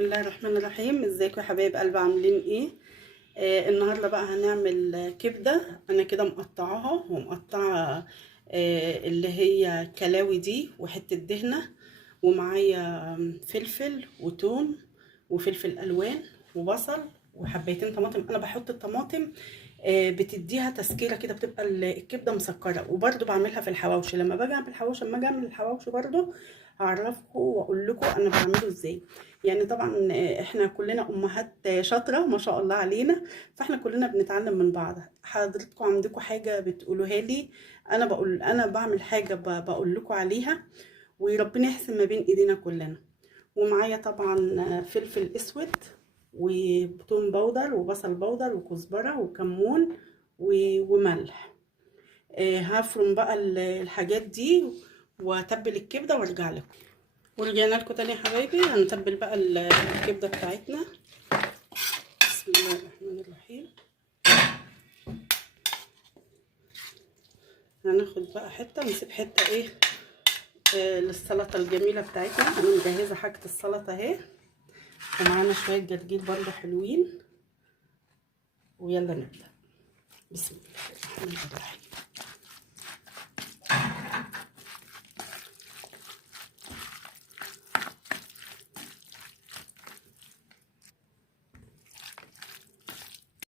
بسم الله الرحمن الرحيم. ازيكم يا حبايب قلب؟ عاملين ايه؟ النهارده بقى هنعمل كبده. انا كده مقطعاها ومقطعه اللي هي كلاوي دي وحته دهنه، ومعايا فلفل وتوم وفلفل الوان وبصل وحبيتين طماطم. انا بحط الطماطم بتديها تسكيره كده، بتبقى الكبده مسكره. وبرده بعملها في الحواوشي. لما باجي اعمل الحواوشي، لما اجي اعمل الحواوشي برده هعرفكم واقول لكم انا بعمله ازاي. يعني طبعا احنا كلنا امهات شاطره ما شاء الله علينا، فاحنا كلنا بنتعلم من بعض. حضرتكم عندكم حاجه بتقولوها لي، انا بعمل حاجه بقول لكم عليها، وربنا يحسن ما بين ايدينا كلنا. ومعايا طبعا فلفل اسود وتوم بودر وبصل بودر وكزبره وكمون وملح. هفرم بقى الحاجات دي واتبل الكبده وارجع لكم. ورجعنا لكم تاني يا حبايبي. هنتبل بقى الكبده بتاعتنا. بسم الله الرحمن الرحيم. هناخد بقى حته، نسيب حته ايه للسلطه الجميله بتاعتنا. انا مجهزه حاجه السلطه اهي، ومعانا شويه جرجير برده حلوين. ويلا نبدا. بسم الله الرحمن الرحيم.